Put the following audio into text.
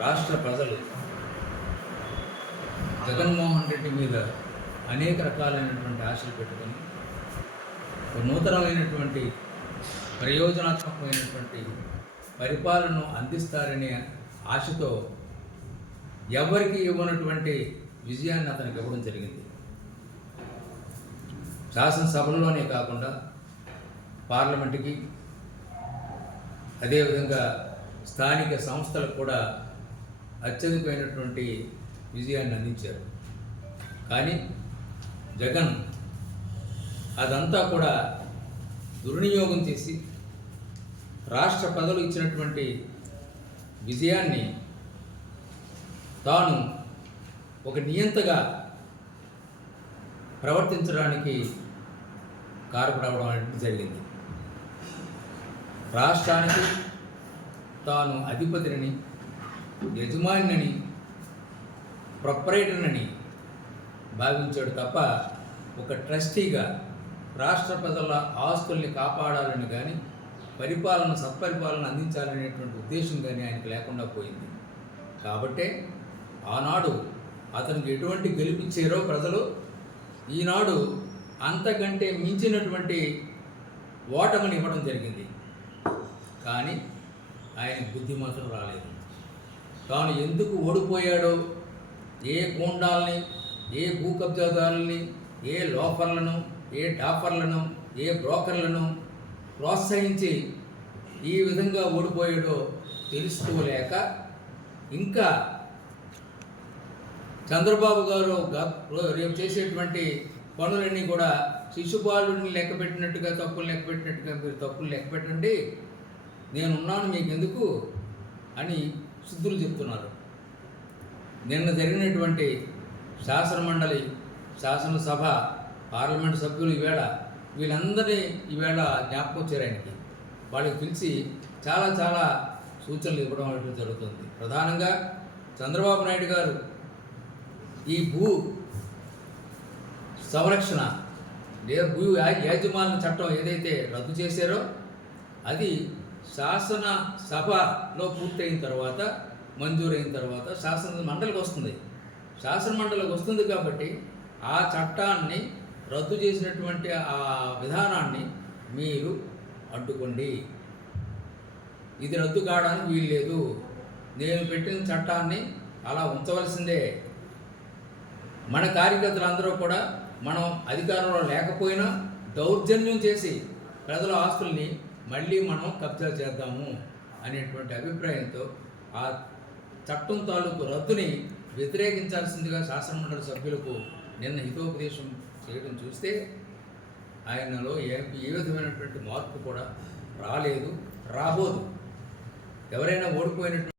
రాష్ట్ర ప్రజలు జగన్మోహన్ రెడ్డి మీద అనేక రకాలైనటువంటి ఆశలు పెట్టుకొని ఒక నూతనమైనటువంటి ప్రయోజనాత్మకమైనటువంటి పరిపాలనను అందిస్తారనే ఆశతో ఎవరికి ఇవ్వనటువంటి విజయాన్ని అతనికి ఇవ్వడం జరిగింది. శాసనసభలోనే కాకుండా పార్లమెంటుకి, అదేవిధంగా స్థానిక సంస్థలకు కూడా అత్యధికమైనటువంటి విజయాన్ని అందించారు. కానీ జగన్ అదంతా కూడా దుర్వినియోగం చేసి రాష్ట్ర ప్రజలు ఇచ్చినటువంటి విజయాన్ని తాను ఒక నియంతగా ప్రవర్తించడానికి కారపడవడం అనేది జరిగింది. రాష్ట్రానికి తాను అధిపతిని, యజమానిని, ప్రొపరేటర్ని భావించాడు తప్ప ఒక ట్రస్టీగా రాష్ట్ర ప్రజల ఆస్తుల్ని కాపాడాలని కానీ సత్పరిపాలన అందించాలనేటువంటి ఉద్దేశం కానీ ఆయనకు లేకుండా పోయింది. కాబట్టే ఆనాడు అతనికి ఎటువంటి గెలిపించారో ప్రజలు, ఈనాడు అంతకంటే మించినటువంటి ఓటమిని ఇవ్వడం జరిగింది. కానీ ఆయన బుద్ధి మాత్రం రాలేదు. తాను ఎందుకు ఓడిపోయాడో, ఏ గూండాలని, ఏ భూ కబ్జాదారుల్ని, ఏ లోఫర్లను, ఏ డాఫర్లను, ఏ బ్రోకర్లను ప్రోత్సహించి ఈ విధంగా ఓడిపోయాడో తెలుసుకోలేక ఇంకా చంద్రబాబు గారు రేపు చేసేటువంటి పనులన్నీ కూడా శిశుపాలుడిని లెక్కపెట్టినట్టుగా, తప్పులు లెక్కపెట్టినట్టుగా మీరు తప్పులు లెక్కపెట్టండి, నేనున్నాను మీకెందుకు అని శుద్ధులు చెప్తున్నారు. నిన్న జరిగినటువంటి శాసనమండలి, శాసనసభ, పార్లమెంటు సభ్యులు వీళ్ళందరినీ ఈవేళ జ్ఞాపకం వచ్చారు ఆయనకి. వాళ్ళకి పిలిచి చాలా సూచనలు ఇవ్వడం అనేది జరుగుతుంది. ప్రధానంగా చంద్రబాబు నాయుడు గారు ఈ భూ సంరక్షణ భూ యాజమాన్య చట్టం ఏదైతే రద్దు చేశారో అది శాసన సభలో పూర్తయిన తర్వాత, మంజూరైన తర్వాత శాసన మండలికి వస్తుంది. శాసన మండలికి వస్తుంది కాబట్టి ఆ చట్టాన్ని రద్దు చేసినటువంటి ఆ విధానాన్ని మీరు అడ్డుకోండి. ఇది రద్దు కావడానికి వీల్లేదు. నేను పెట్టిన చట్టాన్ని అలా ఉంచవలసిందే. మన కార్యకర్తలందరూ కూడా మనం అధికారంలో లేకపోయినా దౌర్జన్యం చేసి ప్రజల ఆస్తుల్ని మళ్ళీ మనం కబ్జా చేద్దాము అనేటువంటి అభిప్రాయంతో ఆ చట్టం తాలూకు రద్దుని వ్యతిరేకించాల్సిందిగా శాసనమండలి సభ్యులకు నిన్న హితోపదేశం చేయడం చూస్తే ఆయనలో ఏ విధమైనటువంటి మార్పు కూడా రాలేదు, రాబోదు. ఎవరైనా ఓడిపోయినటువంటి